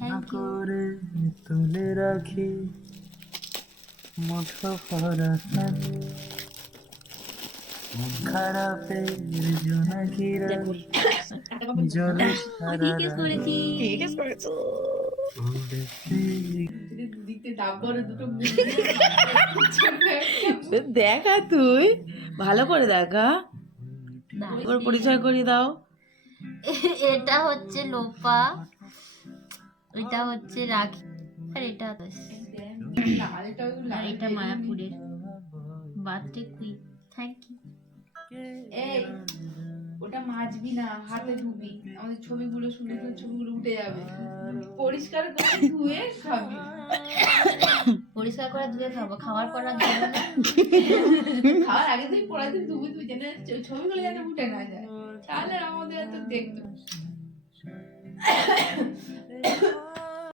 করে তুলে রাখি মুঠো ভরা মন খারাপের জোনাকিরা জ্বলে সারা দেখা তুই ভালো করে দেখা ওর পরিচয় করিয়ে দাও। এটা হচ্ছে লোপা, এটা হচ্ছে রাখি, আর এটা আর এটা মায়াপুরের বার্থডে কুইন। Thank you. এই ওটা মাজবি না, হাতে ধুবি, আমাদের ছবিগুলো সুন্দর ছবিগুলো উঠে যাবে। পরিষ্কার করে ধুয়ে খাবি। পরিষ্কার করে ধুয়ে খাবো, খাওয়ার পর আর ধুবো না। খাওয়ার আগে তুই পড়াতে ধুবি, তুই যেন ছবিগুলো যেন উঠে না যায়, তাহলে আমাদের তো দেখতে